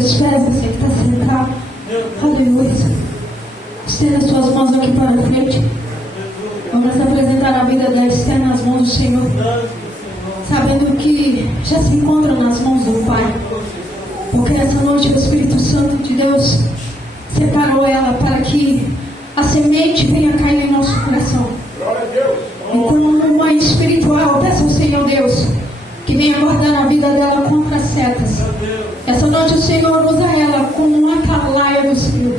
seus pés, você que está sentado. Aleluia. Estenda as suas mãos aqui para frente. Vamos apresentar a vida da Esther nas mãos do Senhor, sabendo que já se encontra nas mãos do Pai. Porque essa noite o Espírito Santo de Deus separou ela para que a semente venha cair em nosso coração. E como mãe espiritual, peço ao Senhor Deus que venha guardar a vida dela contra as setas. Essa noite o Senhor usa ela como uma atalaia do Senhor,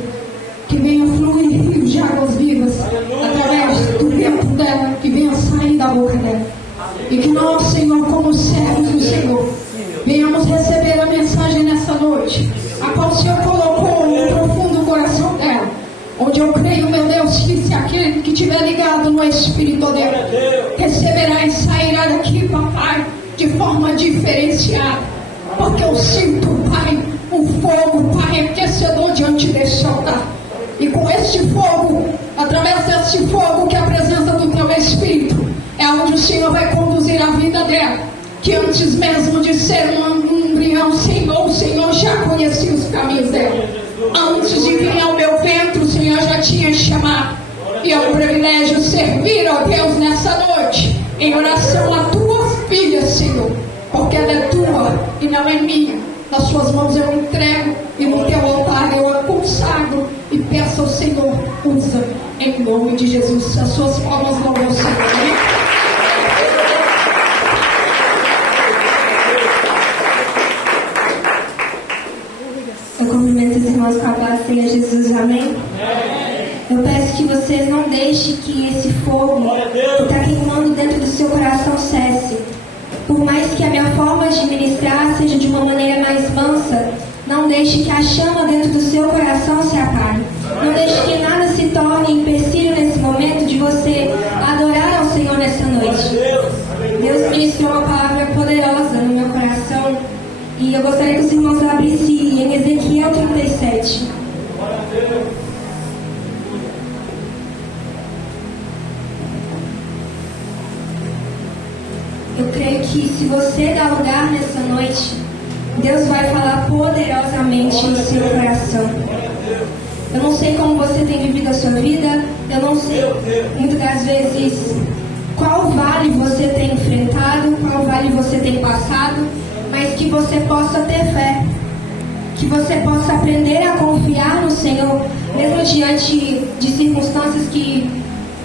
que venha fluir rios de águas vivas através do vento dela, que venha sair da boca dela. E que nós, Senhor, como servos do Senhor, venhamos receber a mensagem nessa noite, a qual o Senhor colocou no profundo coração dela, onde eu creio, meu Deus, que se aquele que estiver ligado no Espírito dela receberá e sairá daqui, papai, de forma diferenciada, porque eu sinto, Pai, um fogo, Pai, aquecedor diante desse altar. E com este fogo, através desse fogo que é a presença do Teu Espírito, é onde o Senhor vai conduzir a vida dela, que antes mesmo de ser um embrião, Senhor, o Senhor já conhecia os caminhos dela. Antes de vir ao meu ventre, o Senhor já tinha chamado. E é um privilégio servir a Deus nessa noite, em oração a Tua filha, Senhor, porque ela é Tua e não é minha. Nas Suas mãos eu entrego e no Teu altar eu a consagro e peço ao Senhor, usa em nome de Jesus. As Suas palmas louvam ao Senhor. Eu cumprimento os irmãos com a paz do Senhor Jesus, amém? Eu peço que vocês não deixem que esse fogo que está queimando dentro do seu coração cesse. Por mais que a minha forma de ministrar seja de uma maneira mais mansa, não deixe que a chama dentro do seu coração se apague. Não deixe que nada se torne empecilho nesse momento de você adorar ao Senhor nessa noite. Deus ministrou uma palavra poderosa no meu coração e eu gostaria que os irmãos abrissem em Ezequiel 37. Eu creio que se você dá lugar nessa noite, Deus vai falar poderosamente no seu coração. Eu não sei como você tem vivido a sua vida, eu não sei muitas das vezes qual vale você tem enfrentado, qual vale você tem passado, mas que você possa ter fé, que você possa aprender a confiar no Senhor, mesmo diante de circunstâncias que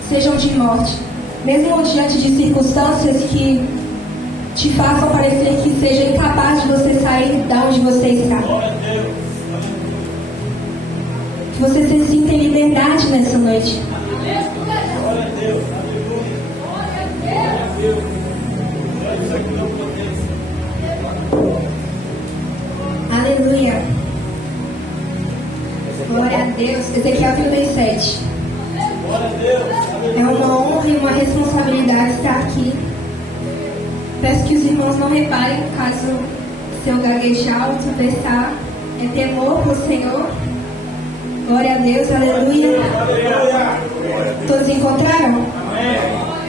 sejam de morte, mesmo diante de circunstâncias que te façam parecer que seja incapaz de você sair de onde você está. Que você se sinta em liberdade nessa noite. Aleluia. Glória a Deus. Ezequiel 37. É uma honra e uma responsabilidade estar aqui. Peço que os irmãos não reparem caso seu gaguejar ou tropeçar. É temor por Senhor. Glória a Deus, aleluia. Todos encontraram?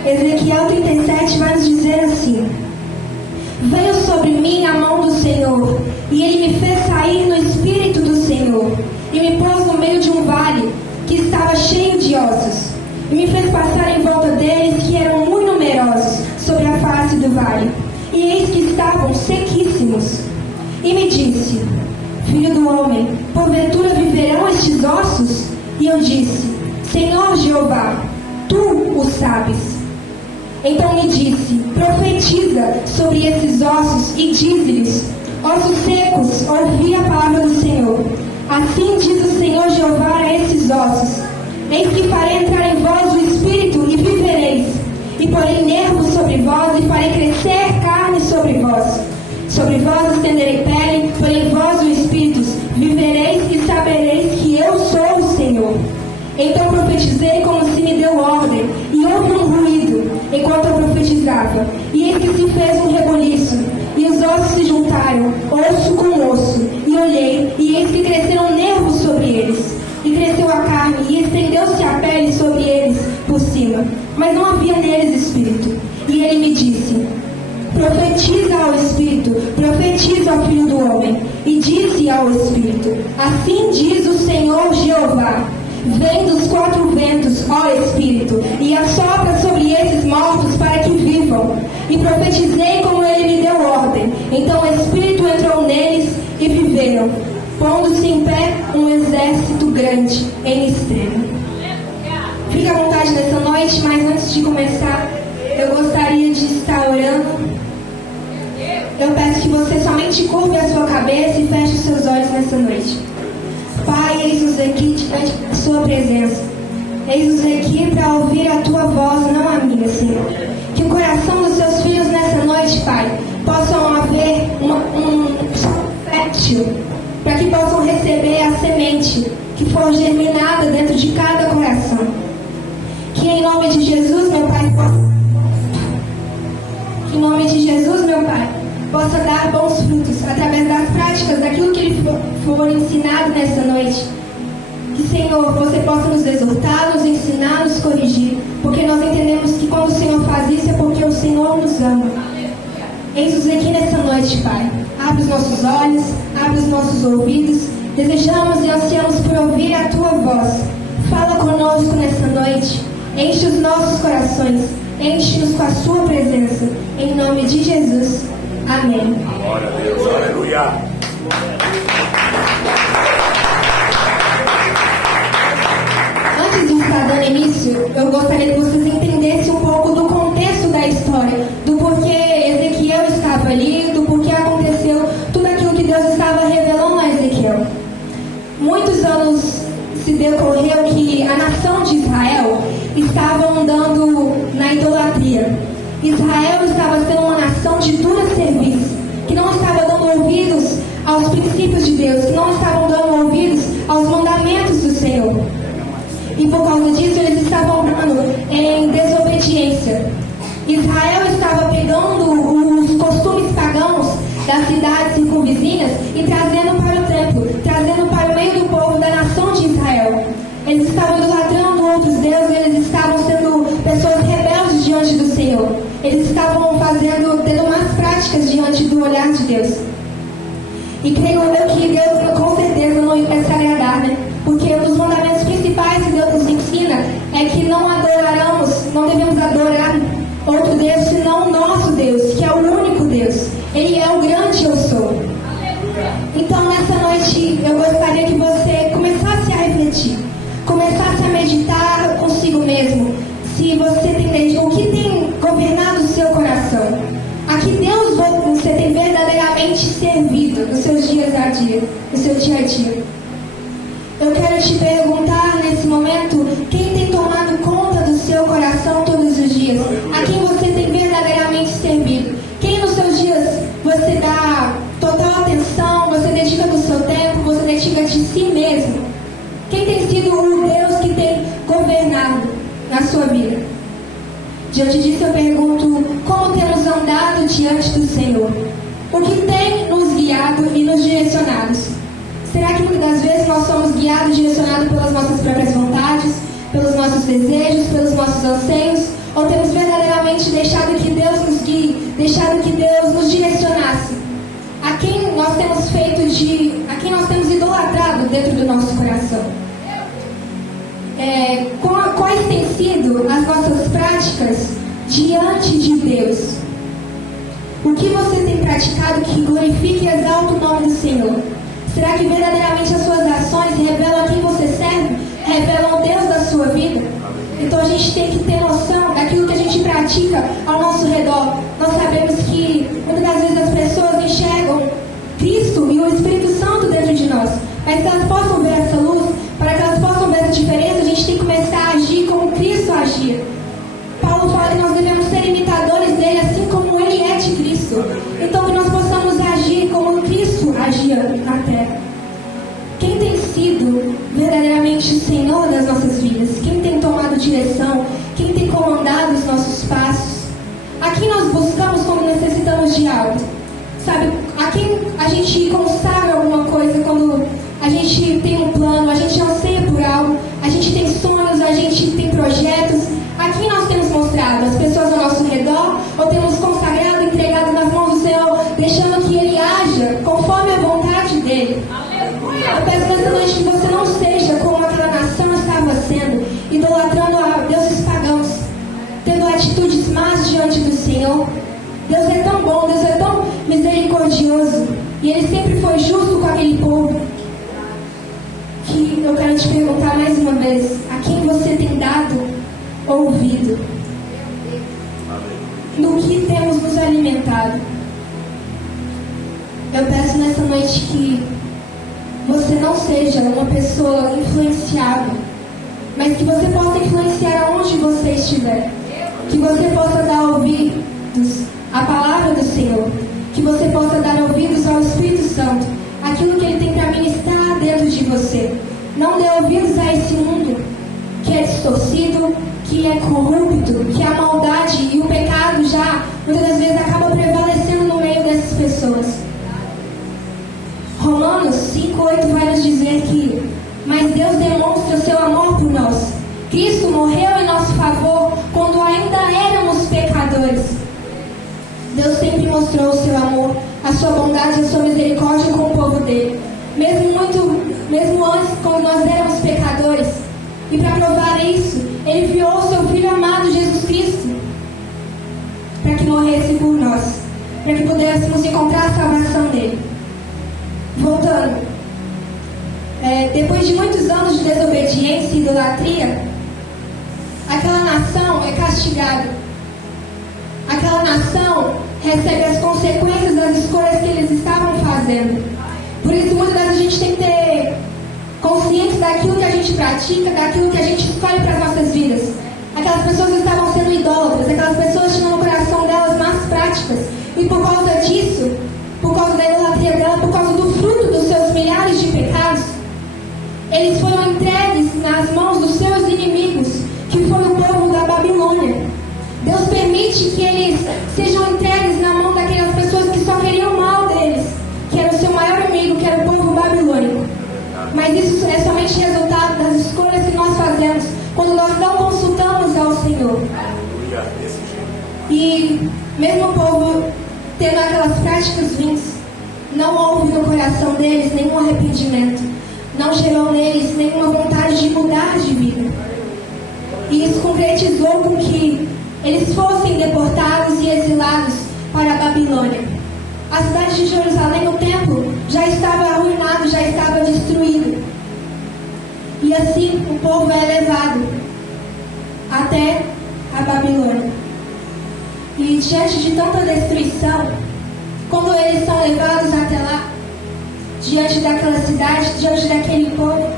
Ezequiel 37 vai nos dizer assim: veio sobre mim a mão do Senhor, e Ele me fez sair no Espírito do Senhor, e me pôs no meio de um vale que estava cheio de ossos, e me fez passar em volta deles, que eram muito numerosos, sobre a face do vale, e eis que estavam sequíssimos. E me disse: filho do homem, porventura viverão estes ossos? E eu disse: Senhor Jeová, tu o sabes. Então me disse: profetiza sobre esses ossos e dize-lhes: ossos secos, ouvi a palavra do Senhor. Assim diz o Senhor Jeová a esses ossos: eis que farei entrar em vós o Espírito e vivereis, e porei nervos sobre vós, e farei crescer carne sobre vós. Sobre vós estenderei pele, porei em vós o Espírito, vivereis e sabereis que eu sou o Senhor. Então profetizei como se me deu ordem, e houve um ruído, enquanto eu profetizava, e eis que se fez um reboliço, e os ossos se juntaram, osso com osso, e olhei, e eis que cresceram nervos sobre eles, e cresceu a carne, e estendeu-se a pele sobre eles por cima, mas não havia neles espírito. E ele me disse: profetiza ao Espírito, profetiza ao Filho do Homem, e dize disse ao Espírito: assim diz o Senhor Jeová: vem dos quatro ventos, ó Espírito, e assopra sobre esses mortos para que vivam. E profetizei como ele me deu ordem. Então o Espírito entrou neles e viveram, pondo-se em pé um exército grande em extremo. Fique à vontade nessa noite, mas antes de começar, eu gostaria de estar orando. Eu peço que você somente curve a sua cabeça e feche os seus olhos nessa noite. Pai, eis-nos aqui diante da sua presença. Eis-nos aqui para ouvir a tua voz, não a minha, Senhor. Que o coração dos seus filhos nessa noite, Pai, possam haver um fértil, para que possam receber a semente que for germinada dentro de cada coração. Que em nome de Jesus, meu Pai, possa dar bons frutos através das práticas daquilo que lhe for ensinado nessa noite. Que, Senhor, você possa nos exortar, nos ensinar, nos corrigir, porque nós entendemos que quando o Senhor faz isso é porque o Senhor nos ama. Eis-nos aqui nessa noite, Pai. Abre os nossos olhos, abre os nossos ouvidos. Desejamos e ansiamos por ouvir a tua voz. Fala conosco nessa noite. Enche os nossos corações. Enche-nos com a sua presença. Em nome de Jesus. Amém. Glória a Deus, aleluia. Antes de estar dando início, eu gostaria que vocês entendessem um pouco do contexto da história, do porquê Ezequiel estava ali, do porquê aconteceu tudo aquilo que Deus estava revelando a Ezequiel. Muitos anos se decorreu que a nação de Israel estava andando na idolatria. Israel estava sendo uma nação de dura serviço, que não estava dando ouvidos aos princípios de Deus, que não estavam dando ouvidos aos mandamentos do Senhor. E por causa disso eles estavam andando em desobediência. Israel estava pegando os costumes pagãos das cidades circunvizinhas e trazendo para o templo, trazendo para o meio do povo da nação de Israel. Eles estavam idolatrando outros deuses, eles estavam sendo pessoas rebeldes diante do Senhor. Eles estavam tendo más práticas diante do olhar de Deus. E creio eu que Deus com certeza não ia se agradar, né? Porque um dos mandamentos principais que Deus nos ensina é que não devemos adorar outro Deus senão o nosso Deus, que é o único Deus. Ele é o grande eu sou. Então nessa noite eu gostaria que você começasse a refletir, começasse a meditar consigo mesmo. Se você tem o que tem governado o seu coração, a que Deus você tem verdadeiramente servido nos seus dias a dia, no seu dia a dia. Eu quero te perguntar nesse momento, quem tem tomado conta do seu coração todos os dias? A quem você tem verdadeiramente servido? Quem nos seus dias você dá total atenção, você dedica do seu tempo, você dedica de si mesmo? Quem tem sido o Deus que tem governado na sua vida? Diante disso eu pergunto, como temos andado diante do Senhor? O que tem nos guiado e nos direcionado? Será que muitas das vezes nós somos guiados e direcionados pelas nossas próprias vontades, pelos nossos desejos, pelos nossos anseios? Ou temos verdadeiramente deixado que Deus nos guie, deixado que Deus nos direcionasse? A quem nós temos idolatrado dentro do nosso coração? Quais têm sido as nossas práticas diante de Deus? O que você tem praticado que glorifique e exalta o nome do Senhor? Será que verdadeiramente as suas ações revelam a quem você serve? Revelam o Deus da sua vida? Então a gente tem que ter noção daquilo que a gente pratica ao nosso redor. Nós sabemos que muitas das vezes as pessoas enxergam Cristo e o Espírito Santo dentro de nós. Mas se elas possam ver essa luz, para que elas possam ver essa diferença, a gente tem que começar a agir como Cristo agia. Paulo fala que nós devemos ser imitadores dele, assim como ele é de Cristo. Então que nós possamos agir como Cristo agia na terra. Quem tem sido verdadeiramente o Senhor das nossas vidas? Quem tem tomado direção? Quem tem comandado os nossos passos? A quem nós buscamos quando necessitamos de algo? Sabe, a quem a gente consagra alguma coisa quando a gente tem um plano, a gente anseia por algo, a gente tem sonhos, a gente tem projetos? A quem nós temos mostrado? As pessoas ao nosso redor? Ou temos consagrado, entregado nas mãos do Senhor, deixando que Ele haja conforme a vontade dEle? pessoas a quem você tem dado ouvido? No que temos nos alimentado? Eu peço nessa noite que você não seja uma pessoa influenciável, mas que você possa influenciar aonde você estiver. Que você possa dar ouvidos à palavra do Senhor. Que você possa dar ouvidos ao Espírito Santo, aquilo que Ele tem para ministrar dentro de você. Não dê ouvidos a esse mundo que é distorcido, que é corrupto, que a maldade e o pecado já, muitas das vezes, acabam prevalecendo no meio dessas pessoas. Romanos 5:8 vai nos dizer que, mas Deus demonstra o seu amor por nós. Cristo morreu em nosso favor quando ainda éramos pecadores. Deus sempre mostrou o seu amor, a sua bondade e a sua misericórdia com o povo dele. Mesmo antes, quando nós éramos pecadores. E para provar isso, Ele enviou o seu Filho amado, Jesus Cristo, para que morresse por nós, para que pudéssemos encontrar a salvação nele. Voltando, depois de muitos anos de desobediência e idolatria, aquela nação é castigada. Aquela nação recebe as consequências das escolhas que eles estavam fazendo. Por isso, muitas vezes a gente tem que ter consciência daquilo que a gente pratica, daquilo que a gente escolhe para as nossas vidas. Aquelas pessoas estavam sendo idólatras, aquelas pessoas tinham no coração delas más práticas. E por causa disso, por causa da idolatria dela, por causa do fruto dos seus milhares de pecados, eles foram entregues nas mãos dos seus inimigos, que foi o povo da Babilônia. Deus permite que eles sejam entregues na mão daquelas pessoas que só queriam o mal deles, que era o seu maior inimigo, que era o povo babilônico. Mas isso é somente resultado das escolhas que nós fazemos quando nós não consultamos ao Senhor. E mesmo o povo tendo aquelas práticas ruins, não houve no coração deles nenhum arrependimento, não gerou neles nenhuma vontade de mudar de vida. E isso concretizou com que eles fossem deportados e exilados para a Babilônia. A cidade de Jerusalém, o templo, já estava arruinado, já estava destruído. E assim o povo é levado até a Babilônia. E diante de tanta destruição, quando eles são levados até lá, diante daquela cidade, diante daquele povo,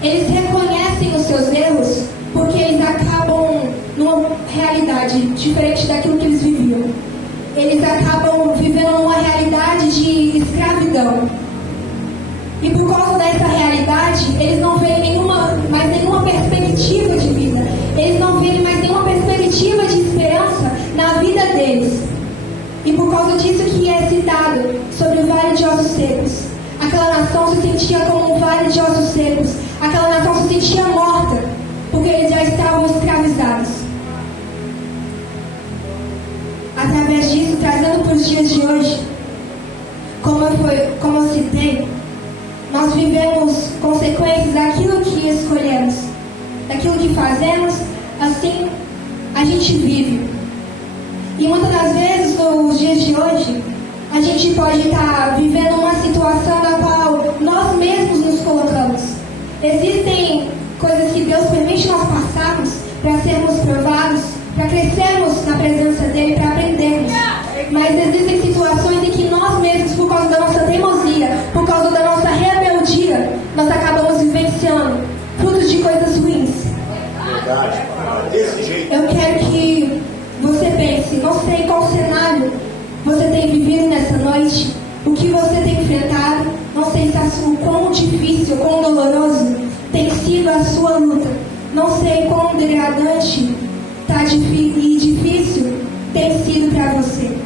eles reconhecem os seus erros, porque eles acabam numa realidade diferente daquilo que eles viviam. Eles acabam vivendo uma realidade de escravidão. E por causa dessa realidade, eles não veem mais nenhuma perspectiva de vida. Eles não veem mais nenhuma perspectiva de esperança na vida deles. E por causa disso que é citado sobre o Vale de Ossos Secos. Aquela nação se sentia como um vale de ossos secos. Aquela nação se sentia morta, porque eles já estavam escravizados. Através disso, trazendo para os dias de hoje, como eu citei, nós vivemos consequências daquilo que escolhemos, daquilo que fazemos, assim a gente vive. E muitas das vezes, nos dias de hoje, a gente pode estar vivendo uma situação na qual nós mesmos nos colocamos. Existem coisas que Deus permite nós passarmos para sermos provados, para crescermos na presença dEle, para aprendermos. Mas existem situações em que nós mesmos, por causa da nossa teimosia, por causa da nossa rebeldia, nós acabamos vivenciando frutos de coisas ruins. Verdade, desse jeito. Eu quero que você pense, não sei qual cenário você tem vivido nessa noite, o que você tem enfrentado, não sei se o quão difícil, quão doloroso tem sido a sua luta, não sei quão degradante e difícil tem sido para você.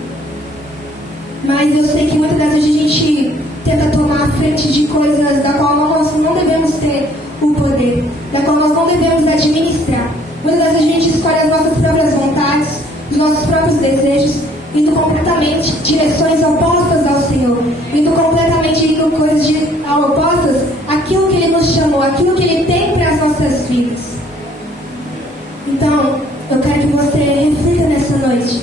Mas eu sei que muitas das vezes a gente tenta tomar a frente de coisas da qual nós não devemos ter o poder, da qual nós não devemos administrar. Muitas vezes a gente escolhe as nossas próprias vontades, os nossos próprios desejos, indo completamente direções opostas ao Senhor, indo coisas opostas àquilo que Ele nos chamou, àquilo que Ele tem para as nossas vidas. Então, eu quero que você reflita nessa noite.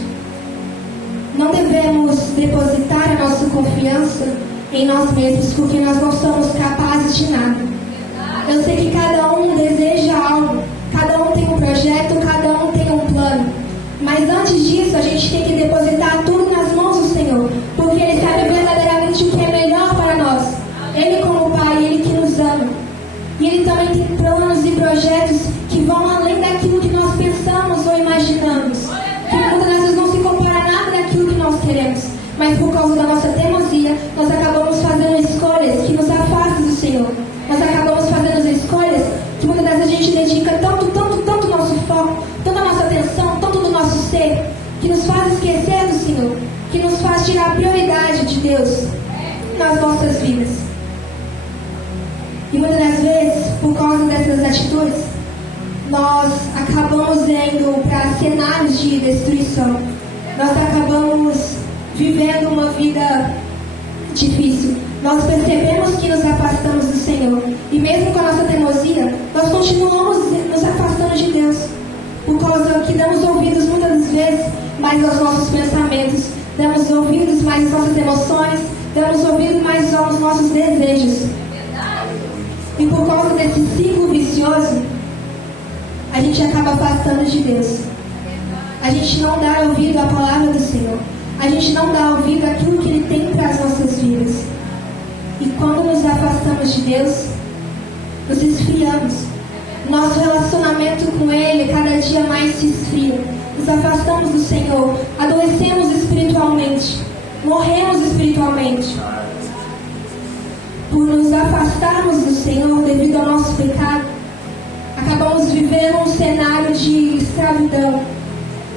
Não devemos depositar a nossa confiança em nós mesmos, porque nós não somos capazes de nada. Eu sei que cada um deseja algo, cada um tem um projeto, cada um tem um plano. Mas antes disso, a gente tem que depositar tudo nas mãos do Senhor, porque Ele sabe verdadeiramente o que é melhor para nós. Ele como Pai, Ele que nos ama. E Ele também tem planos e projetos que vão além daquilo que nós pensamos ou imaginamos. Que muitas vezes não se compara nada daquilo que nós queremos. Mas por causa da nossa teimosia, nós acabamos fazendo escolhas que nos afastam do Senhor. Nós acabamos fazendo escolhas que muitas vezes a gente dedica tanto nosso foco, tanta nossa atenção, tanto do nosso ser, que nos faz esquecer do Senhor, que nos faz tirar a prioridade de Deus nas nossas vidas. E muitas das vezes, por causa dessas atitudes, nós acabamos indo para cenários de destruição. Nós acabamos vivendo uma vida difícil. Nós percebemos que nos afastamos do Senhor. E mesmo com a nossa teimosia, nós continuamos nos afastando de Deus. Por causa que damos ouvidos muitas vezes mais aos nossos pensamentos, damos ouvidos mais às nossas emoções, damos ouvidos mais aos nossos desejos. E por causa desse ciclo vicioso, a gente acaba afastando de Deus. A gente não dá ouvido à palavra do Senhor. A gente não dá ouvido àquilo que Ele tem para as nossas vidas. E quando nos afastamos de Deus, nos esfriamos. Nosso relacionamento com Ele cada dia mais se esfria. Nos afastamos do Senhor, adoecemos espiritualmente, morremos espiritualmente. Por nos afastarmos do Senhor devido ao nosso pecado, acabamos vivendo um cenário de escravidão,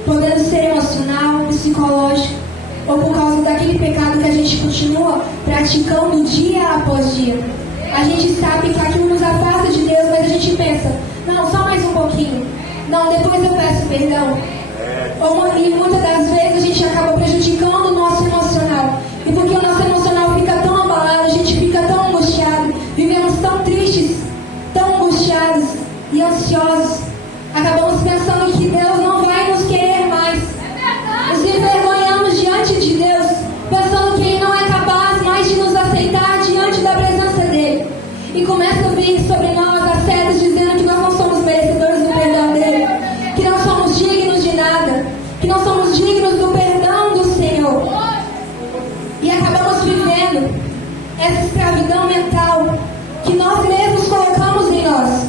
podendo ser emocional, psicológico, ou por causa daquele pecado que a gente continua praticando dia após dia. A gente sabe que aquilo nos afasta de Deus, mas a gente pensa, não, só mais um pouquinho. Não, depois eu peço perdão. E muitas das vezes a gente acaba prejudicando o nosso emocional. E porque o nosso emocional fica tão abalado, a gente fica tão angustiado, vivemos tão tristes, tão angustiados e ansiosos, acabamos pensando que Deus não vai nos querer mais. Nos envergonhamos diante de Deus, pensando que Ele não é capaz mais de nos aceitar diante da presença dEle. E começa a vir sobre nós as setas dizendo que nós não somos merecedores do perdão dEle, que não somos dignos de nada, que não somos dignos do perdão do Senhor. E acabamos vivendo essa escravidão mental que nós mesmos colocamos em nós.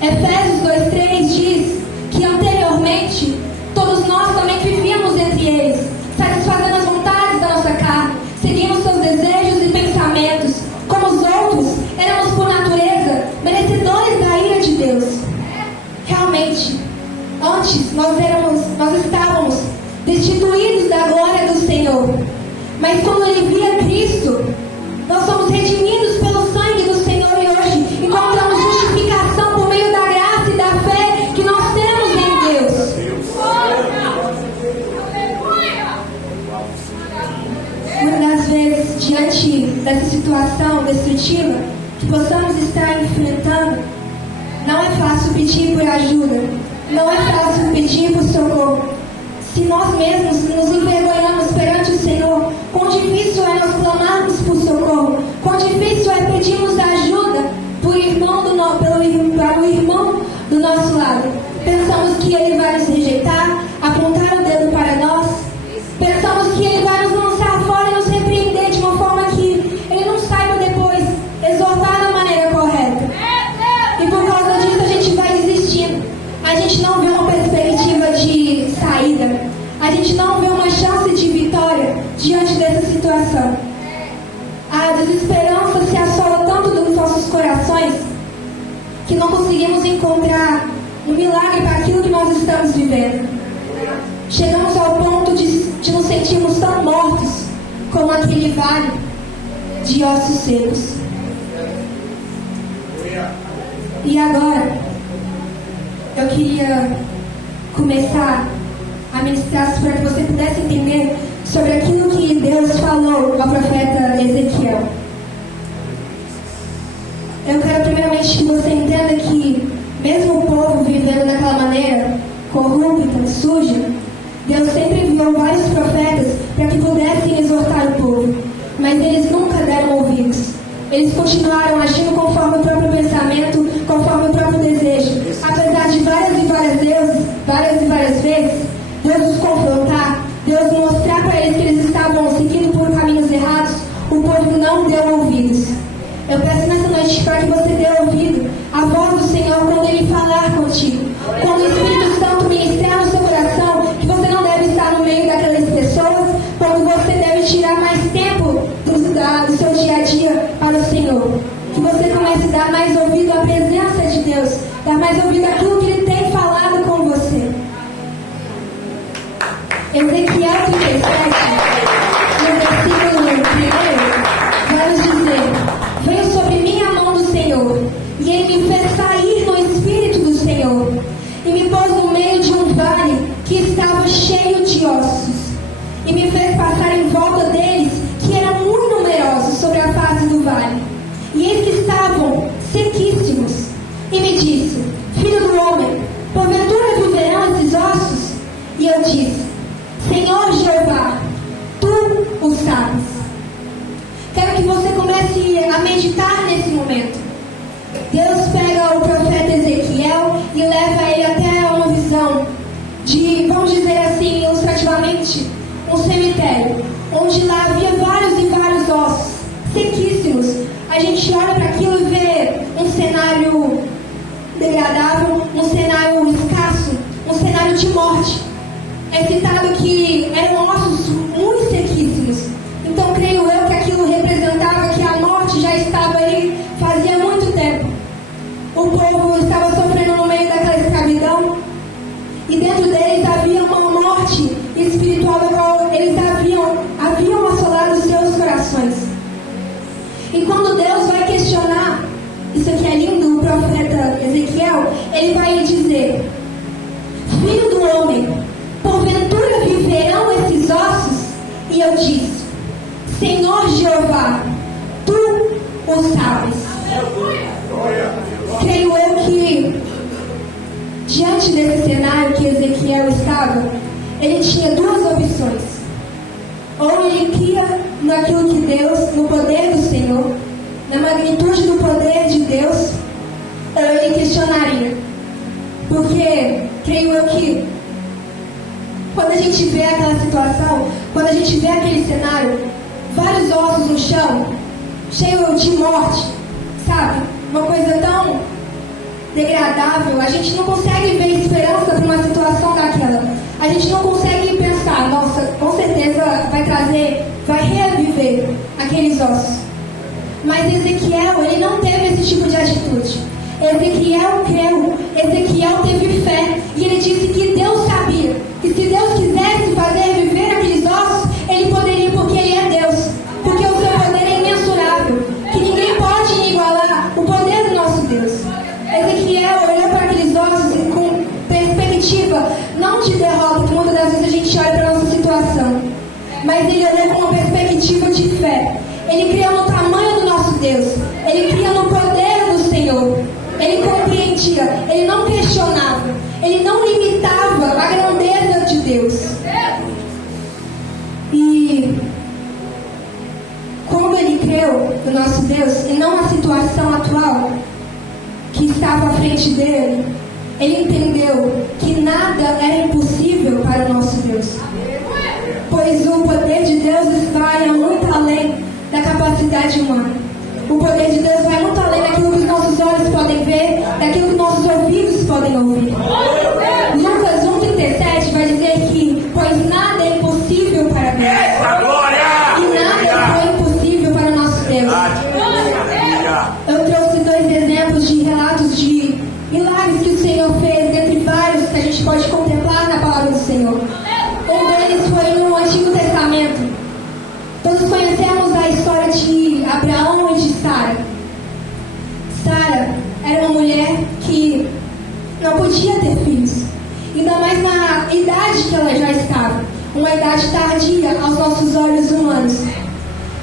Efésios 2:3 diz que anteriormente todos nós também vivíamos entre eles, satisfazendo as vontades da nossa carne, seguindo seus desejos e pensamentos. Como os outros, éramos por natureza merecedores da ira de Deus. Realmente, antes nós estávamos destituídos da glória do Senhor. Mas quando Ele via Cristo, nós somos redimidos pelo sangue do Senhor e hoje encontramos justificação por meio da graça e da fé que nós temos em Deus. Muitas das vezes, diante dessa situação destrutiva que possamos estar enfrentando, não é fácil pedir por ajuda, não é fácil pedir por socorro. Se nós mesmos nos envergonhamos perante o Senhor, quão difícil é nós clamarmos por socorro, quão difícil é pedirmos ajuda para o irmão do nosso lado. Pensamos que ele vai nos rejeitar, apontar o dedo para nós, pensamos que ele vai nos lançar fora e nos repreender de uma forma que ele não saiba depois exortar da maneira correta. E por causa disso a gente vai desistindo. A gente não vê uma perspectiva de saída. A gente não vê uma chance de vitória diante dessa situação. A desesperança se assola tanto nos nossos corações que não conseguimos encontrar um milagre para aquilo que nós estamos vivendo. Chegamos ao ponto de nos sentirmos tão mortos como aquele vale de ossos secos. E agora, eu queria começar a ministrar para que você pudesse entender sobre aquilo que Deus falou ao profeta Ezequiel. Eu quero primeiramente que você entenda que mesmo o povo vivendo daquela maneira corrupta, suja, Deus sempre enviou vários profetas para que pudessem exortar o povo, mas eles nunca deram ouvidos. Eles continuaram agindo conforme o próprio povo não deu ouvidos. Eu peço nessa noite para que você dê ouvido à voz do Senhor quando Ele falar contigo. Quando o Espírito Santo ministrar no seu coração que você não deve estar no meio daquelas pessoas, quando você deve tirar mais tempo do seu dia a dia para o Senhor. Que você comece a dar mais ouvido à presença de Deus, dar mais ouvido àquilo que Ele tem falado com você. Ezequiel 37, no versículo 1, vai nos dizer: veio sobre mim a mão do Senhor, e Ele me fez sair no Espírito do Senhor, e me pôs no meio de um vale que estava cheio de ossos, e me fez passar em volta deles, que eram muito numerosos sobre a face do vale, e eles que estavam sequíssimos. E me disse: filho do homem, porventura viverão esses ossos? E eu disse: Senhor Jeová, tu o sabes. Quero que você comece a meditar nesse momento. Deus pega o profeta Ezequiel e leva ele até uma visão de, vamos dizer assim, ilustrativamente, um cemitério, onde lá havia vários e vários ossos, sequíssimos. A gente olha para aquilo e vê um cenário degradável, um cenário escasso, um cenário de morte. É citado que eram ossos muito sequíssimos. Então creio eu que aquilo representava que a morte já estava ali fazia muito tempo. O povo estava sofrendo no meio daquela escravidão, e dentro deles havia uma morte espiritual da qual eles haviam assolado os seus corações. E quando Deus vai questionar, isso aqui é lindo, o profeta Ezequiel, ele vai dizer: filho do homem, porventura viverão esses ossos? E eu disse: Senhor Jeová, tu o sabes. Creio eu que, diante desse cenário que Ezequiel estava, ele tinha duas opções. Ou ele cria naquilo que Deus, no poder do Senhor, na magnitude do poder de Deus, ou ele questionaria. Porque creio eu que quando a gente vê aquela situação, quando a gente vê aquele cenário, vários ossos no chão, cheio de morte, sabe? Uma coisa tão degradável, a gente não consegue ver esperança para uma situação daquela. A gente não consegue pensar, nossa, com certeza vai reviver aqueles ossos. Mas Ezequiel, ele não teve esse tipo de atitude. Ezequiel creu, Ezequiel teve fé, e ele disse que Deus sabia, que se Deus quisesse fazer viver aqueles ossos, ele poderia, porque ele é Deus, porque o seu poder é imensurável, que ninguém pode igualar o poder do nosso Deus. Ezequiel olhou para aqueles ossos com perspectiva, não de derrota, que muitas das vezes a gente olha para a nossa situação, mas ele olhou com uma perspectiva de fé. Ele cria no tamanho do nosso Deus, ele cria no poder do Senhor. Ele compreendia, ele não questionava, ele não limitava a grandeza de Deus. E como ele creu no nosso Deus e não na situação atual que estava à frente dele, ele entendeu que nada era impossível para o nosso Deus. Pois o poder de Deus vai muito além da capacidade humana. O poder de Deus vai muito além daquilo que os nossos olhos podem ver, daquilo que nossos ouvidos podem ouvir. Lucas 1,37 vai dizer que, pois nada é impossível para Deus. E nada foi impossível para o nosso Deus. Eu trouxe 2 exemplos de relatos de milagres que o Senhor fez, dentre vários que a gente pode contemplar na palavra do Senhor. Um deles foi no Antigo Testamento. Todos conhecemos a história de Abraão e de Sara. Sara era uma mulher que não podia ter filhos, ainda mais na idade que ela já estava, uma idade tardia aos nossos olhos humanos.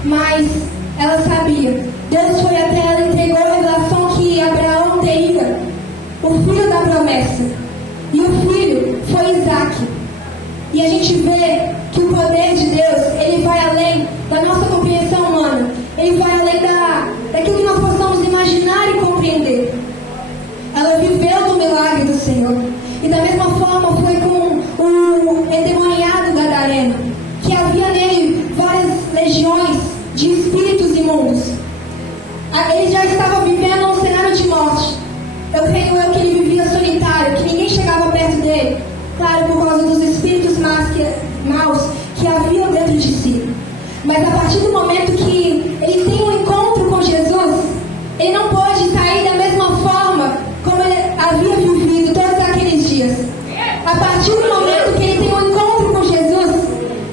Mas ela sabia, Deus foi até ela e entregou a revelação que Abraão teria o filho da promessa, e o filho foi Isaac. E a gente vê que o poder de Deus, ele vai além da nossa compreensão humana. Ele vai além daquilo que nós possamos imaginar e compreender. Ela viveu do milagre do Senhor. E da mesma forma foi com o endemoniado gadareno, que havia nele várias legiões de espíritos mundos. Ele já estava vivendo um cenário de morte. Eu creio que ele vivia solitário, que ninguém chegava perto dele. Claro, por causa dos espíritos maus que haviam dentro de si. Mas a partir do momento que ele tem um encontro com Jesus, ele não pode sair da mesma forma como ele havia vivido todos aqueles dias. A partir do momento que ele tem um encontro com Jesus,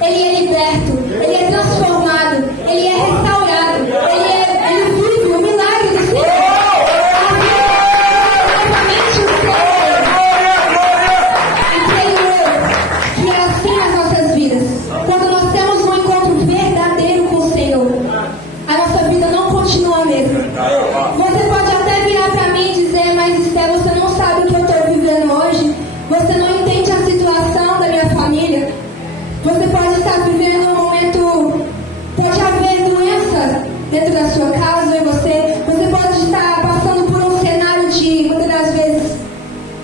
ele é liberto, ele é transformado, ele é restaurado, ele vive o milagre do Senhor. E creio que é assim nas nossas vidas. Quando nós temos um encontro verdadeiro com o Senhor, a nossa vida não continua a mesma. Você pode até virar para mim e dizer, mas Esté, você não sabe o que eu estou vivendo hoje, você não entende a situação da minha família, você pode estar vivendo um momento, pode haver doença dentro da sua casa, e você pode estar passando por um cenário de, muitas das vezes,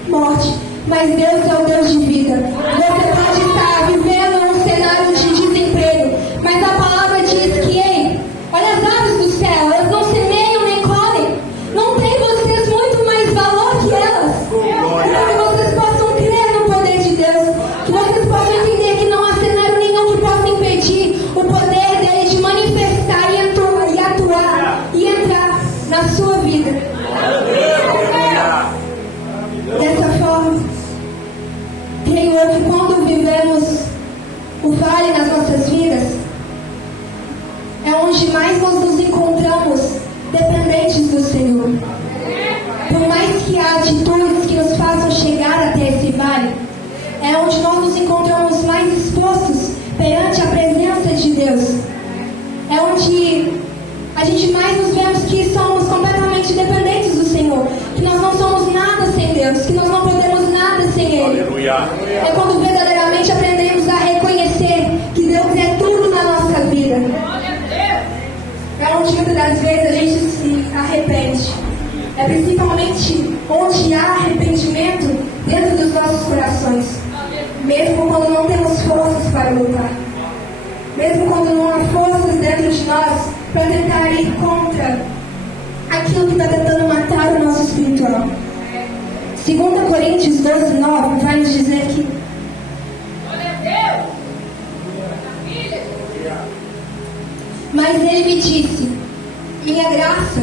morte, mas Deus é o Deus de vida. Você pode estar vivendo um cenário de desemprego, mas a palavra diz que, ei, olha as aves do céu, elas não semeiam nem colhem, não tem vocês muito mais valor que elas. Para que vocês possam crer no poder de Deus, que vocês possam entender que não há cenário nenhum que possa impedir o poder dele de manifestar e atuar e entrar na sua vida. Dessa forma, creio eu que quando vivemos o vale nas nossas vidas, é onde mais nós nos encontramos dependentes do Senhor. Por mais que há atitudes que nos façam chegar até esse vale, é onde nós nos encontramos mais expostos perante a presença de Deus. É onde a gente mais nos vemos que somos completamente dependentes do Senhor, que nós não somos nada sem Deus, que nós não podemos nada sem Ele. Aleluia. É quando verdadeiramente aprendemos a reconhecer que Deus é tudo na nossa vida. É onde muitas das vezes a gente se arrepende. É principalmente onde há arrependimento dentro dos nossos corações. Mesmo quando não temos forças para lutar. Mesmo quando não há forças dentro de nós para tentar ir contra aquilo que está tentando matar o nosso espiritual. 2 Coríntios 12:9 vai nos dizer que mas ele me disse, minha graça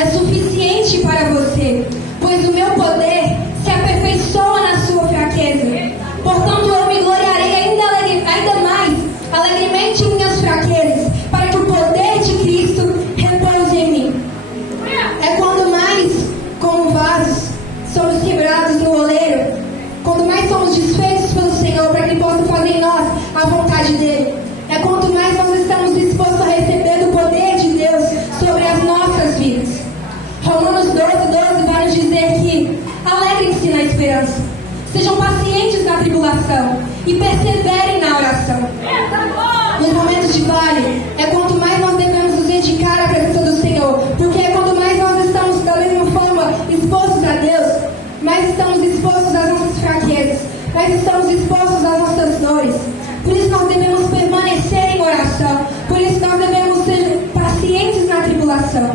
é suficiente para você, pois o meu poder se aperfeiçoa na sua fraqueza. Portanto, eu me gloriarei ainda mais alegremente em minhas fraquezas, para que o poder de Cristo repouse em mim. É quando mais, como vasos, somos quebrados no oleiro, quando mais somos desfeitos pelo Senhor, para que Ele possa fazer em nós a vontade dEle. É quanto mais nós estamos dispostos a receber do poder de Deus sobre as nossas vidas. Romanos 12:12 vai nos dizer que alegrem-se na esperança, sejam pacientes na tribulação e perseverem na oração. Nos momentos de vale, é quanto mais nós devemos nos dedicar à presença do Senhor, porque é quanto mais nós estamos da mesma forma expostos a Deus, mais estamos expostos às nossas fraquezas, mais estamos expostos às nossas dores. Por isso nós devemos permanecer em oração, por isso nós devemos ser pacientes na tribulação,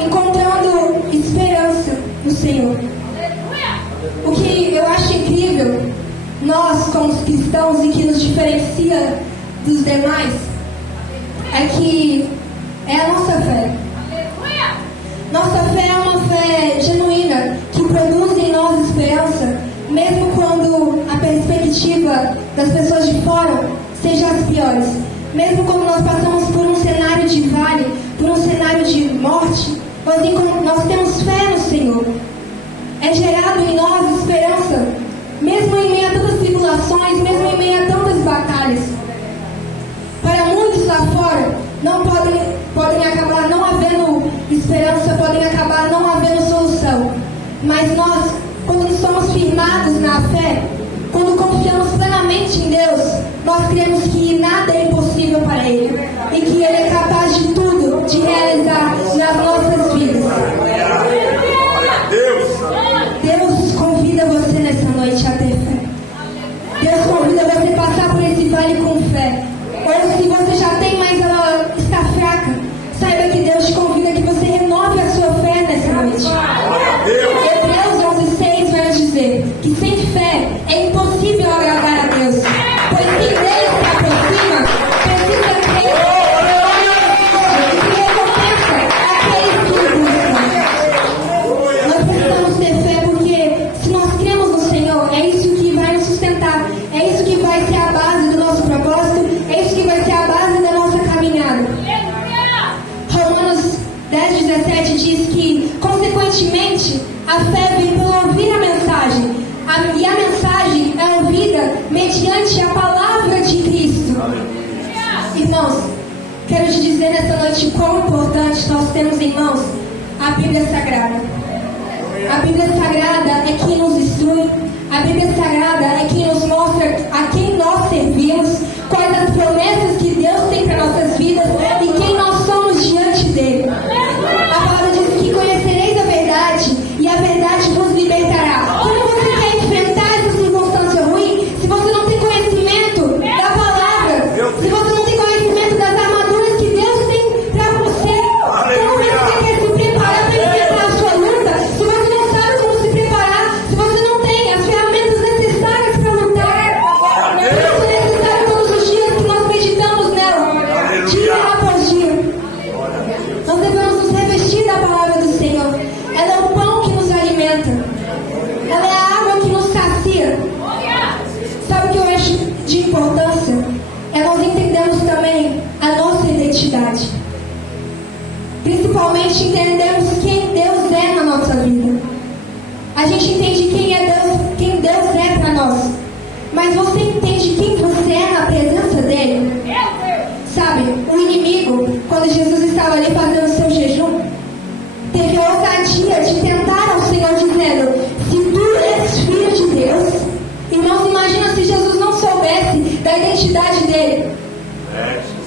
encontrando esperança no Senhor. O que eu acho incrível, nós como cristãos, e que nos diferencia dos demais, é que é a nossa fé. Nossa fé é uma fé genuína, que produz em nós esperança, mesmo quando a perspectiva das pessoas de fora seja as piores. Mesmo quando nós passamos por um cenário de vale, por um cenário de morte, nós temos fé no Senhor. É gerado em nós esperança, mesmo em meio a tantas tribulações, mesmo em meio a tantas batalhas. Para muitos lá fora, não podem acabar não havendo esperança, podem acabar não havendo solução. Mas nós, quando somos firmados na fé, quando confiamos plenamente em Deus, nós cremos que nada é impossível para Ele e que Ele é capaz de tudo, de realizar nas nossas vidas. Deus convida você nessa noite a ter fé. Deus convida você a passar por esse vale com fé. Ou se você já tem, mas ela está fraca, 17 diz que, consequentemente, a fé vem pelo ouvir a mensagem. E a mensagem é ouvida mediante a palavra de Cristo. Irmãos, quero te dizer nessa noite quão importante nós temos em mãos a Bíblia Sagrada. A Bíblia Sagrada é quem nos instrui. A Bíblia Sagrada é quem nos mostra a quem nós servimos, quais as promessas que Deus tem para nossas vidas e quem nós somos diante dele. A palavra diz que conhecereis a verdade e a verdade vos libertará. Como você quer enfrentar essa circunstância ruim se você não tem conhecimento da palavra? Se você não tem conhecimento das armaduras que Deus tem para você? Como você quer se preparar para enfrentar a sua luta se você não sabe como se preparar? Se você não tem as ferramentas necessárias para lutar? Por isso é necessário todos os dias que nós meditamos nela, dia após dia. Nós devemos nos revestir da palavra do Senhor. Ela é o pão que nos alimenta. Ela é a água que nos sacia. Sabe o que eu acho de importância? É nós entendermos também a nossa identidade. Principalmente entendemos quem Deus é na nossa vida. A gente entende quem Deus é para nós. Mas você entende quem você é na presença dele? Sabe, o inimigo, quando Jesus estava ali fazendo o seu jejum, teve a ousadia de tentar ao Senhor dizendo: se tu és filho de Deus. Irmãos, imagina se Jesus não soubesse da identidade dele.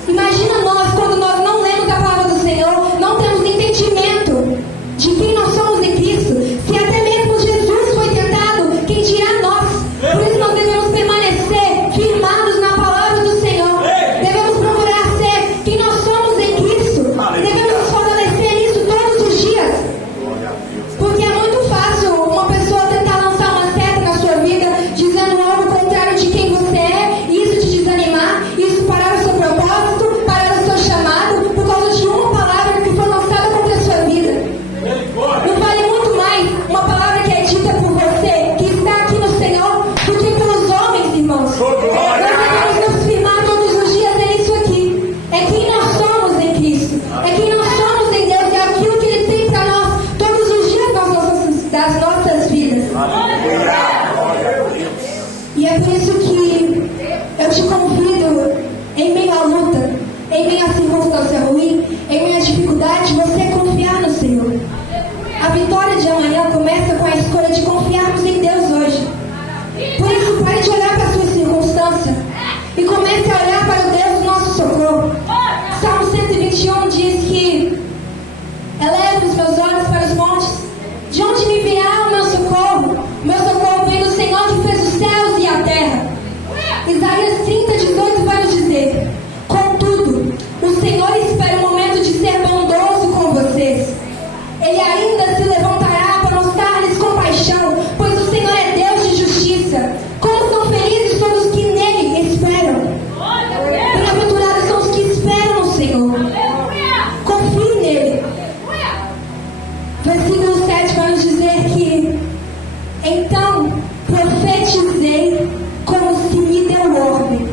Imagina nós, quando nós não lemos a palavra do Senhor, não temos entendimento de quem nós somos em Cristo. Se até mesmo Jesus foi tentado, quem dirá nós? Por isso nós devemos permanecer firmados na palavra do Senhor. Devemos procurar ser quem nós somos em Cristo. Devemos nos fortalecer nisso todos os dias. Porque é muito fácil uma pessoa tentar lançar uma seta na sua vida, dizendo algo contrário de quem você é, e isso te desanimar, isso parar o seu propósito, parar o seu chamado, por causa de uma palavra que foi lançada contra a sua vida. Não vale muito mais uma palavra que é dita por você, que está aqui no Senhor, do que pelos homens, irmãos. Nós devemos nos firmar todos os dias nisso aqui. É quem nós somos em Cristo. É quem nós somos em Deus. É aquilo que Ele tem para nós todos os dias das nossas vidas. E é por isso que eu te convido, em meio à luta, em meio à circunstância ruim, em meio à dificuldade, você confiar no Senhor. A vitória de amanhã começa com a escolha de confiarmos em Deus hoje. Por isso, pare de olhar para a sua circunstância e comece a olhar para o Deus do nosso socorro. Salmo 121 diz que: eleva os meus olhos para os montes, de onde me virá o meu socorro? O meu socorro vem do Senhor que fez os céus e a terra. Isaías 30:18 vai nos dizer: contudo, o Senhor espera o momento de ser bondoso com vocês. Ele ainda se levantará para mostrar-lhes compaixão, pois o Senhor é Deus de justiça. Como são felizes todos que nele esperam. Bem-aventurados são os que esperam no Senhor. Confie nele. Versículo 7 vai nos dizer que: então profetizei como se me deu ordem.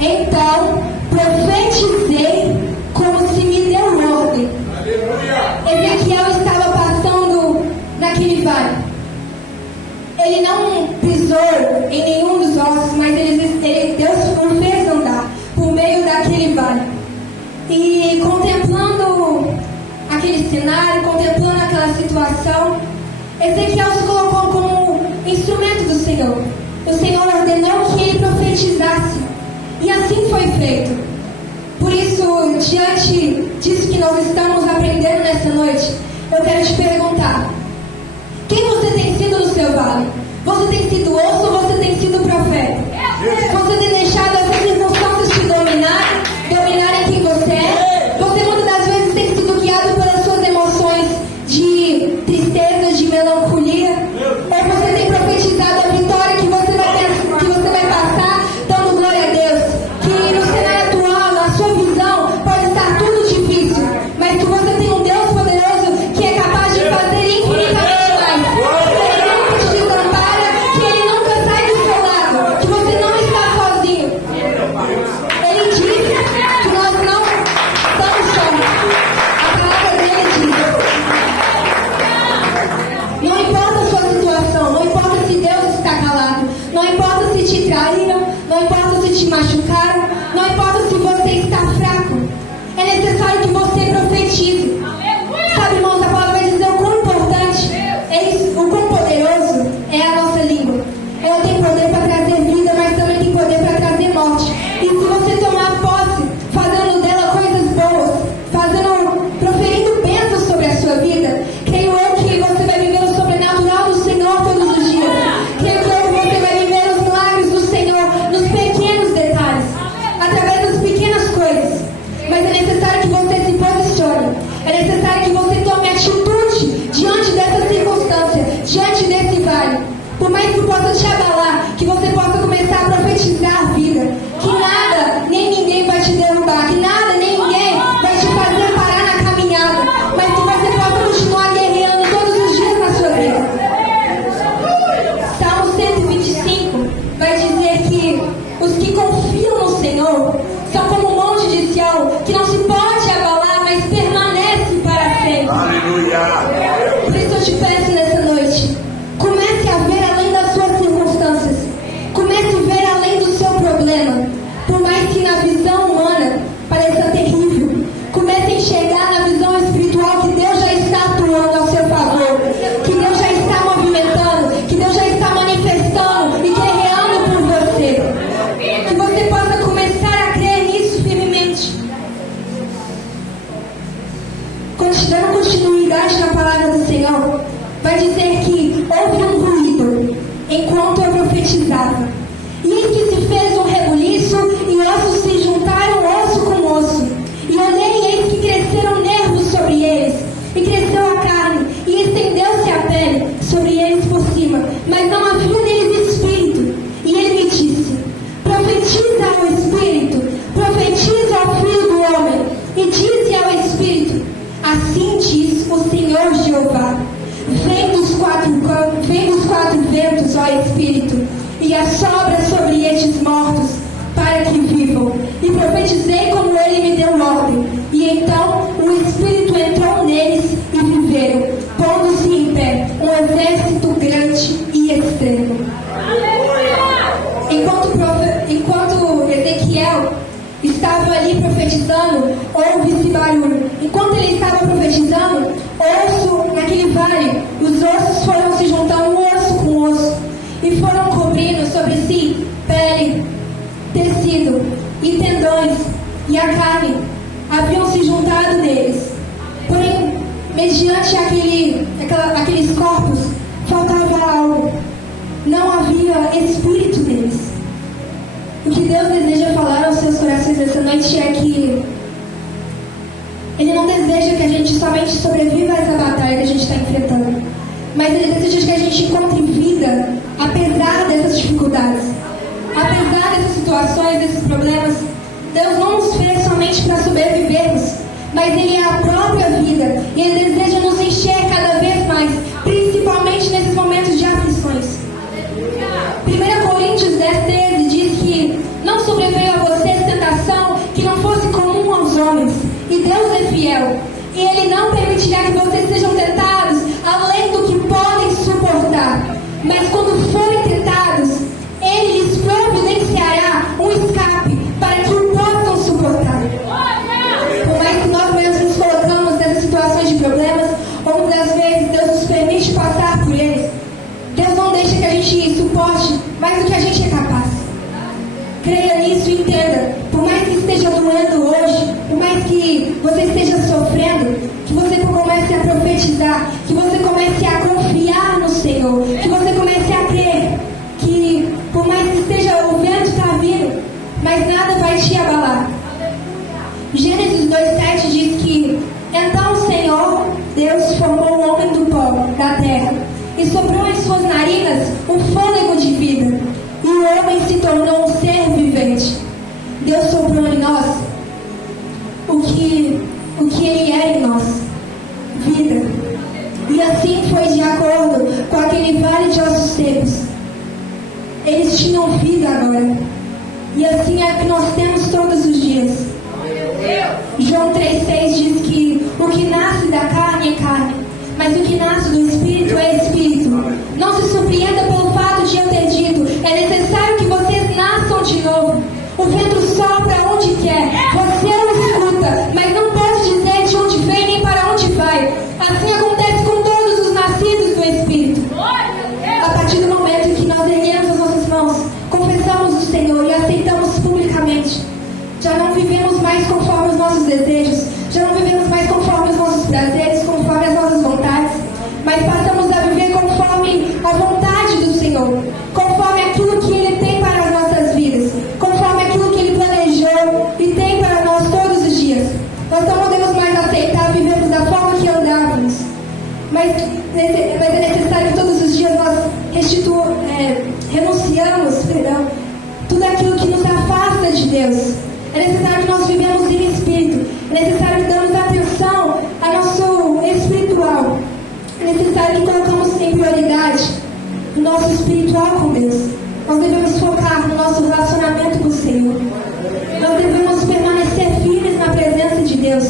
Então profetizei como se me deu ordem. Ezequiel estava passando naquele vale. Ele não pisou em nenhum dos ossos, mas Deus o fez andar por meio daquele vale. E contemplando aquele cenário, contemplando aquela situação, Ezequiel se colocou como instrumento do Senhor. O Senhor ordenou que ele profetizasse, e assim foi feito. Por isso, diante disso que nós estamos aprendendo nessa noite, eu quero te perguntar: quem você tem sido no seu vale? Você tem sido osso ou você tem sido profeta? Você tem deixado essas circunstâncias te dominarem quem você é? Você muitas das vezes tem sido guiado pelas suas emoções de tristeza, de melancolia? Ou você tem profetizado a vitória que você vai passar, dando glória a Deus? Que no cenário atual, na sua visão, pode estar tudo difícil, mas que você tem um Deus poderoso que é capaz de fazer infinitamente dando continuidade na palavra do Senhor, vai dizer que houve um ruído enquanto eu profetizava. E eis que se fez um rebuliço, e ossos se juntaram osso com osso. E olhei, e eis que cresceram nervos sobre eles, e cresceu a carne, e estendeu-se a pele sobre eles por cima, mas não havia neles espírito. E ele me disse: profetiza ao Espírito, profetiza ao Filho do Homem, e dize ao Espírito: assim diz o Senhor Jeová, vem dos quatro ventos, ó Espírito, e assopra sobre estes mortos, para que vivam. E profetizei como ele me deu ordem, e então o Espírito entrou neles e viveram, pondo-se em pé um exército grande e extremo. Enquanto Ezequiel estava ali profetizando, houve esse barulho. Enquanto ele estava profetizando, osso naquele vale, os ossos foram se juntando osso com osso, e foram cobrindo sobre si pele, tecido e tendões, e a carne haviam se juntado neles. Porém, mediante aqueles corpos, faltava algo. Não havia espírito neles. O que Deus deseja falar aos seus corações essa noite é que Ele não deseja que a gente somente sobreviva a essa batalha que a gente está enfrentando, mas Ele deseja que a gente encontre vida apesar dessas dificuldades, apesar dessas situações, desses problemas. Deus não nos fez somente para sobrevivermos, mas Ele é a própria vida, e Ele deseja nos encher cada vez mais, principalmente nesses momentos de aflições. 1 Coríntios 10:13 diz que não sobreveio a vocês tentação que não fosse comum aos homens, e Deus é fiel, e Ele não permitirá que vocês sejam tentados além do que podem suportar, mas quando forem tentados, Ele lhes providenciará um escape para que o possam suportar. Por mais que nós mesmos nos colocamos nessas situações de problemas, ou muitas vezes Deus nos permite passar por eles, Deus não deixa que a gente suporte mais do que a gente é capaz. Creia nisso e entenda. Por mais que esteja doendo hoje, por mais que você esteja sofrendo, que você comece a profetizar, que você comece a confiar no Senhor, que você comece a crer que por mais que esteja o vento está vindo, mas nada vai te abalar. Gênesis 2:7 diz que então o Senhor Deus formou o homem do pó da terra e soprou em suas narinas um fôlego de vida, e o homem se tornou um ser vivente. Deus soprou em nós o que Ele é em nós, vida. E assim foi de acordo com aquele vale de ossos secos. Eles tinham vida agora. E assim é que nós temos todos os dias. João 3,6 diz que o que nasce da carne é carne, mas o que nasce do Espírito é Espírito. Não se surpreenda pelo fato de eu ter dito: é necessário que vocês nasçam de novo. O vento sopra onde quer, você o escuta, mas não pode dizer de onde vem nem para onde vai. Assim acontece com todos os nascidos do Espírito. A partir do momento que nós erguemos as nossas mãos, confessamos o Senhor e aceitamos publicamente, já não vivemos mais conforme os nossos desejos, já não vivemos mais conforme os nossos prazeres, conforme as nossas vontades, mas passamos a viver conforme a vontade do Senhor, conforme aquilo que Ele tem para as nossas vidas, conforme aquilo que Ele planejou e tem para nós todos os dias. Nós não podemos mais aceitar vivermos da forma que andávamos, mas é necessário que todos os dias nós renunciamos tudo aquilo que nos afasta de Deus. É necessário que nós vivamos em espírito. É necessário que damos atenção ao nosso espiritual. É necessário que colocamos em prioridade o nosso espiritual com Deus. Nós devemos focar no nosso relacionamento com o Senhor. Nós devemos permanecer firmes na presença de Deus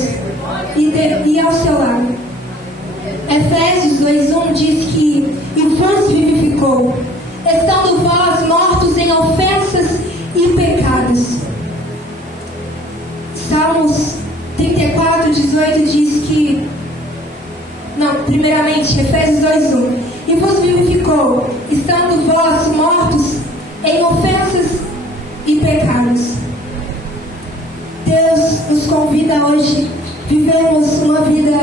e ao seu lado. Efésios 2:1 diz que e vos vivificou, estando vós mortos em ofensas e pecados. Salmos 34:18 diz que, primeiramente, Efésios 2:1, e vos vivificou, estando vós mortos em ofensas e pecados. Deus nos convida hoje a vivermos uma vida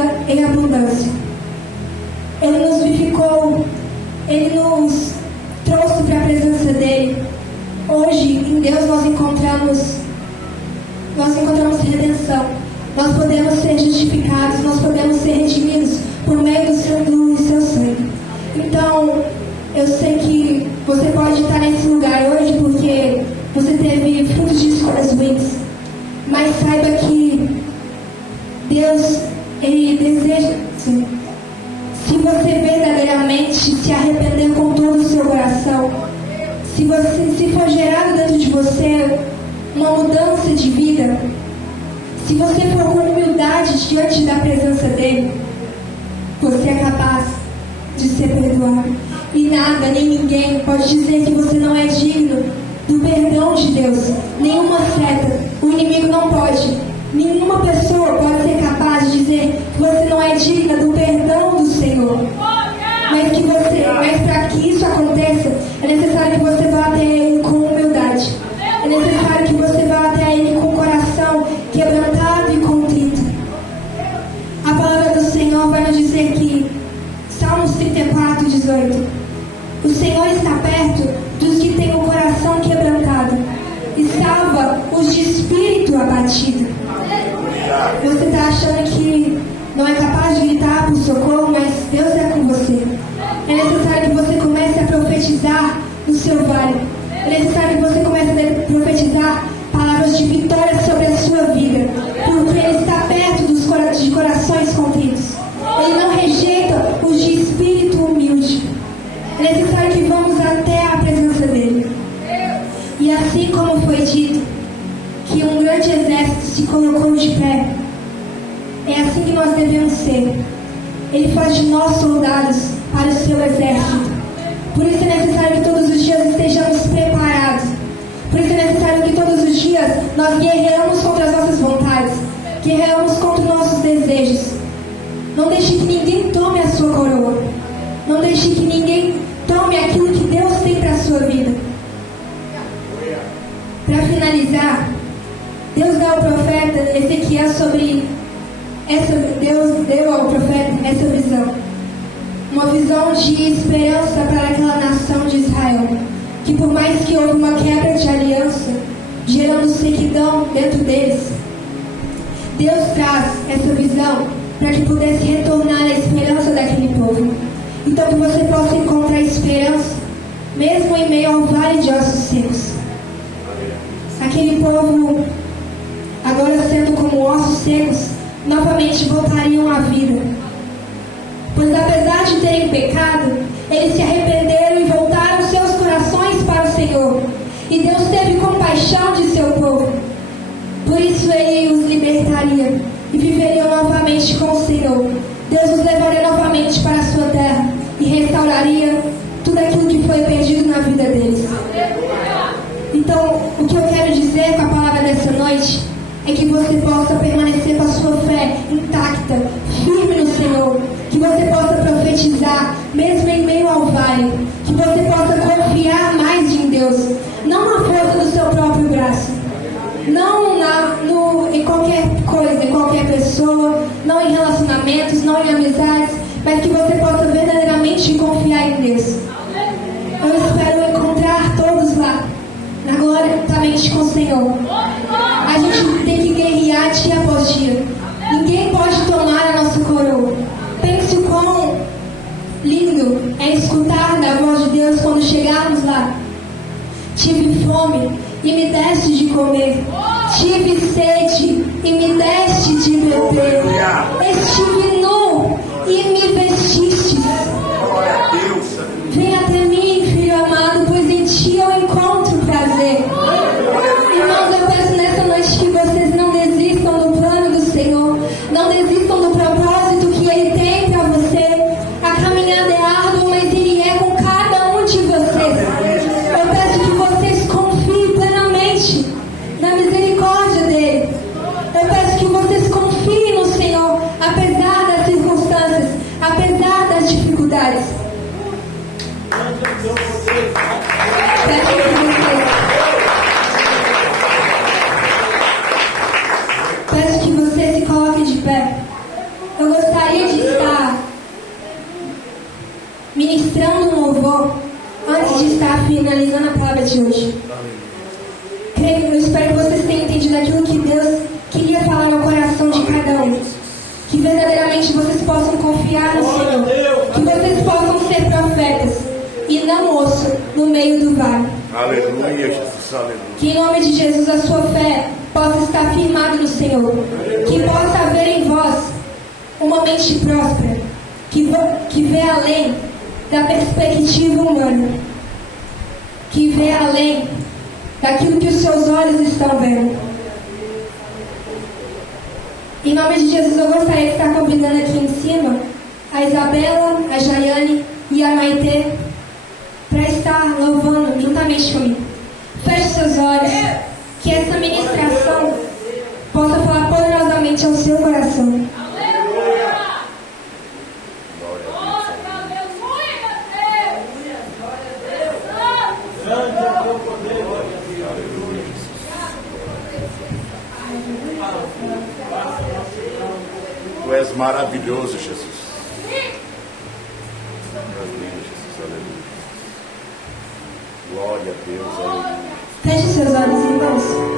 você. Se você verdadeiramente se arrepender com todo o seu coração, se for gerado dentro de você uma mudança de vida, se você for com humildade diante da presença dele, você é capaz de ser perdoado. E nada, nem ninguém pode dizer que você não é digno do perdão de Deus. Nenhuma seta, o inimigo não pode. Nenhuma pessoa pode ser capaz de dizer que você não é digna do perdão do Senhor. Mas para que isso aconteça, é necessário que você vá até Ele com humildade. É necessário que você vá até Ele com o coração quebrantado e contrito. A palavra do Senhor vai nos dizer que, Salmos 34, 18, o Senhor está perto dos que têm o coração quebrantado e salva os de espírito abatido. Você está achando que não é capaz de gritar por socorro, mas Deus é com você. É necessário que você comece a profetizar no seu vale. É necessário que você comece a profetizar palavras de vitória sobre a sua vida, porque Ele está perto de corações contritos. Ele não rejeita os de espírito humilde. É necessário que vamos até a presença dEle. E assim como foi dito que um grande exército se colocou de pé, é assim que nós devemos ser. Ele faz de nós soldados para o seu exército. Por isso é necessário que todos os dias estejamos preparados. Por isso é necessário que todos os dias nós guerreamos contra as nossas vontades, guerreamos contra os nossos desejos. Não deixe que ninguém tome a sua coroa. Não deixe que ninguém tome aquilo que Deus tem para a sua vida. Para finalizar, Deus deu ao profeta Ezequiel Deus deu ao profeta essa visão. Uma visão de esperança para aquela nação de Israel. Que por mais que houve uma quebra de aliança, gerando sequidão dentro deles, Deus traz essa visão para que pudesse retornar a esperança daquele povo. Então que você possa encontrar esperança, mesmo em meio ao vale de ossos secos. Aquele povo, agora sendo como ossos secos, novamente voltariam à vida. Pois apesar de terem pecado, eles se arrependeram e voltaram seus corações para o Senhor. E Deus teve compaixão de seu povo. Por isso Ele os libertaria e viveriam novamente com o Senhor. Deus os levaria novamente para a sua terra e restauraria tudo aquilo que foi perdido na vida deles. Então, o que eu quero dizer com a palavra dessa noite é que você possa permanecer com a sua fé intacta, firme no Senhor. Que você possa profetizar, mesmo em meio ao vale. Que você possa confiar mais em Deus. Não na força do seu próprio braço. Não em qualquer coisa, em qualquer pessoa. Não em relacionamentos, não em amizades. Mas que você possa verdadeiramente confiar em Deus. Eu espero encontrar todos lá, na glória, juntamente com o Senhor. A gente tem que guerrear dia após dia. Ninguém pode tomar a nossa coroa. Pense o quão lindo é escutar da voz de Deus quando chegarmos lá. Tive fome e me deste de comer. Tive sede e me deste de beber. Estive nu e me vestistes. Vem até mim, filho amado, pois em ti eu encontro prazer. Irmãos, eu peço nessa noite que vocês não desistam do plano do Senhor. Não desistam do propósito que Ele tem para você. A caminhada é árdua, mas Ele é com cada um de vocês. Eu peço que vocês confiem plenamente na misericórdia dEle. Eu peço que vocês confiem no Senhor, apesar das circunstâncias, apesar das dificuldades. Peço que você se coloque de pé. Eu gostaria de estar ministrando um louvor antes de estar finalizando a palavra de hoje. Eu espero que vocês tenham entendido aquilo que Deus queria falar no coração de cada um. Que verdadeiramente vocês possam confiar no Senhor. Que vocês possam ser profetas e não osso no meio do vale. Aleluia, Jesus, aleluia. Que em nome de Jesus a sua fé possa estar firmada no Senhor. Que possa haver em vós uma mente próspera, que vê além da perspectiva humana, que vê além daquilo que os seus olhos estão vendo. Em nome de Jesus, eu gostaria de estar convidando aqui em cima a Isabela, a Jaiane e a Maitê para estar louvando juntamente comigo. Feche seus olhos, que essa ministração possa falar poderosamente ao seu coração. Tu és maravilhoso, Jesus. Tu és lindo, Jesus. Aleluia. Glória a Deus, aleluia. Feche seus olhos, irmãos.